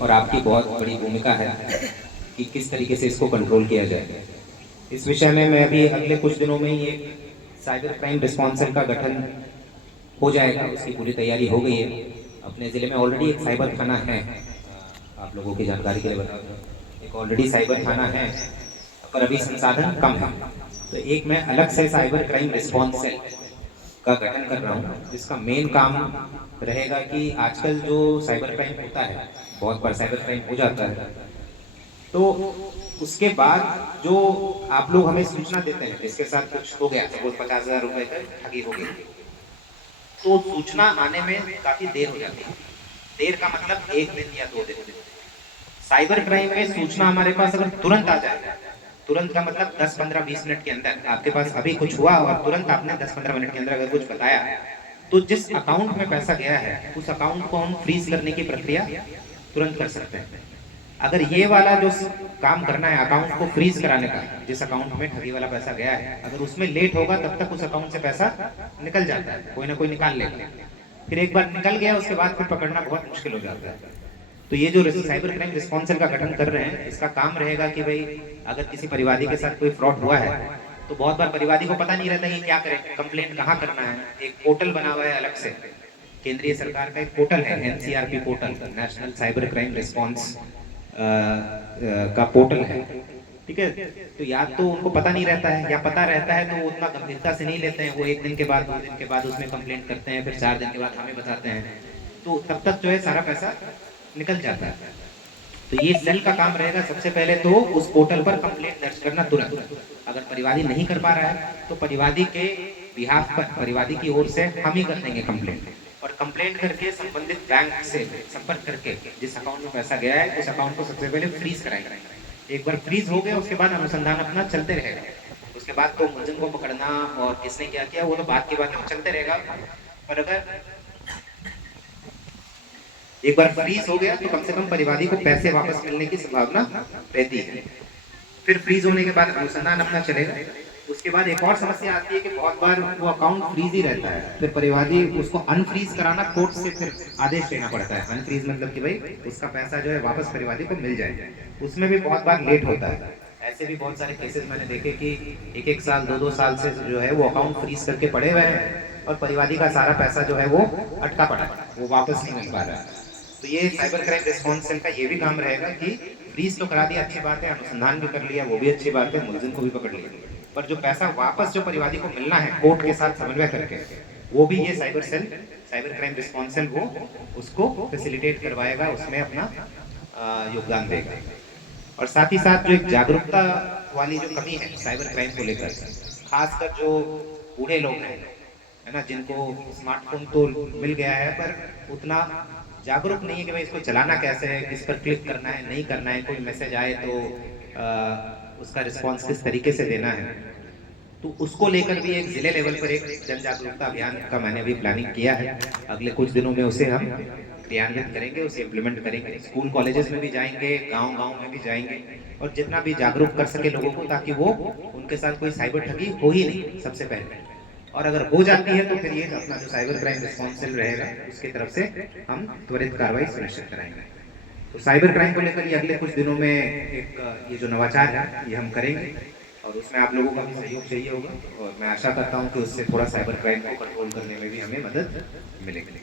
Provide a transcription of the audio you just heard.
और आपकी बहुत बड़ी भूमिका है कि किस तरीके से इसको कंट्रोल किया जाए। इस विषय में मैं अभी अगले कुछ दिनों में ही एक साइबर क्राइम रिस्पॉन्स सेल का गठन हो जाएगा, उसकी पूरी तैयारी हो गई है। अपने ज़िले में ऑलरेडी एक साइबर थाना है। आप लोगों की जानकारी के लिए बता दूं, एक ऑलरेडी साइबर थाना है, पर अभी संसाधन कम है। तो एक मैं अलग से साइबर क्राइम रिस्पॉन्स सेल का गठन कर रहा हूँ, जिसका मेन काम रहेगा कि आजकल जो साइबर क्राइम होता है, बहुत बार साइबर क्राइम हो जाता है, तो उसके बाद जो आप लोग हमें सूचना देते हैं जिसके साथ कुछ हो गया, सपोज 50,000 रुपए का ठगी हो गई, तो सूचना आने में काफी देर हो जाती है। देर का मतलब 1 दिन या 2 दिन। साइबर क्राइम में सूचना हमारे पास अगर तुरंत आ जाए, तुरंत का मतलब 10, 15, 20 मिनट के अंदर आपके पास अभी कुछ हुआ और तुरंत आपने 10, 15 मिनट के अंदर अगर कुछ बताया, तो जिस अकाउंट में पैसा गया है उस अकाउंट को हम फ्रीज करने की प्रक्रिया तुरंत कर सकते हैं। अगर ये वाला जो काम करना है अकाउंट को फ्रीज कराने का, जिस अकाउंट में ठगी वाला पैसा गया है, अगर उसमें लेट होगा तब तक उस अकाउंट से पैसा निकल जाता है, कोई ना कोई निकाल लेगा। फिर एक बार निकल गया उसके बाद फिर पकड़ना बहुत मुश्किल हो जाता है। तो ये जो साइबर क्राइम रिस्पॉन्स सेल का गठन कर रहे हैं, इसका काम रहेगा कि भाई अगर किसी परिवादी के साथ कोई फ्रॉड हुआ है, तो बहुत बार परिवादी को पता नहीं रहता है कि क्या करें, कंप्लेंट कहाँ करना है। एक पोर्टल बना हुआ है अलग से, केंद्रीय सरकार का एक पोर्टल है, NCRP portal, national cyber crime response का पोर्टल है। ठीक है, तो या तो उनको पता नहीं रहता है, या पता रहता है तो उतना गंभीरता से नहीं लेते हैं। वो 1 दिन के बाद, 2 दिन के बाद उसमें कंप्लेंट करते हैं, फिर 4 दिन के बाद हमें बताते हैं, तो तब तक जो है सारा पैसा निकल जाता है। तो ये सेल का काम रहेगा सबसे पहले तो उस पोर्टल पर कंप्लेंट दर्ज करना तुरंत। अगर परिवादी नहीं कर पा रहा है तो परिवादी के बिहाफ पर, परिवादी की ओर से हम ही कर देंगे कंप्लेंट, और कंप्लेंट करके संबंधित बैंक से संपर्क करके जिस अकाउंट में पैसा गया है उस अकाउंट को सबसे पहले फ्रीज कराएंगे। एक बार फ्रीज हो गया उसके बाद अनुसंधान अपना चलते रहेगा। उसके बाद तो मुलजिम को पकड़ना और किसने क्या किया वो तो बात की बात है, चलते रहेगा। पर अगर एक बार फ्रीज हो गया तो कम से कम परिवादी को पैसे वापस मिलने की संभावना रहती है। फिर फ्रीज होने के बाद अनुसंधान अपना चलेगा। उसके बाद एक और समस्या आती है कि बहुत बार वो अकाउंट फ्रीज ही रहता है, फिर परिवादी उसको अनफ्रीज कराना, कोर्ट से फिर आदेश लेना पड़ता है। अनफ्रीज मतलब कि भाई उसका पैसा जो है वापस परिवादी को मिल जाए, उसमें भी बहुत बार लेट होता है। ऐसे भी बहुत सारे केसेस मैंने देखे कि 1-1 साल 2-2 साल से जो है वो अकाउंट फ्रीज करके पड़े हुए हैं और परिवादी का सारा पैसा जो है वो अटका पड़ा है, वो वापस नहीं मिल पा रहा है। तो ये साइबर क्राइम रिस्पॉन्स सेल का ये भी काम रहेगा कि फ्रीज तो करा दिया, अच्छी बात है, अनुसंधान भी कर लिया, वो भी अच्छी बात है, मुलजिम को भी पकड़ लिया, पर जो पैसा वापस जो परिवादी को मिलना है कोर्ट के साथ समन्वय करके, वो भी ये cyber cell, cyber crime response cell वो उसको फैसिलिटेट करवाएगा, उसमें अपना योगदान देगा। और साथ ही साथ जो एक जागरूकता वाली जो कमी है साइबर क्राइम को लेकर, खासकर जो बूढ़े लोग हैं, है ना, जिनको स्मार्टफोन तो मिल गया है पर उतना जागरूक नहीं है कि भाई इसको चलाना कैसे है, किस पर क्लिक करना है, नहीं करना है, कोई मैसेज आए तो उसका रिस्पॉन्स किस तरीके से देना है। तो उसको लेकर भी एक जिले लेवल पर एक जन जागरूकता अभियान का मैंने अभी प्लानिंग किया है। अगले कुछ दिनों में उसे हम क्रियान्वित करेंगे, उसे इम्प्लीमेंट करेंगे, स्कूल कॉलेजेस में भी जाएंगे, गांव गांव में भी जाएंगे, और जितना भी जागरूक कर सके लोगों को, ताकि वो उनके साथ कोई साइबर ठगी हो ही नहीं सबसे पहले। और अगर हो जाती है तो फिर ये अपना जो साइबर क्राइम रिस्पॉन्स सेल रहेगा उसकी तरफ से हम त्वरित कार्रवाई सुनिश्चित कराएंगे। तो साइबर क्राइम को लेकर ये अगले कुछ दिनों में एक ये जो नवाचार है ये हम करेंगे, और उसमें आप लोगों का भी सहयोग चाहिए होगा, और मैं आशा करता हूँ कि उससे थोड़ा साइबर क्राइम को कंट्रोल करने में भी हमें मदद मिलेगी।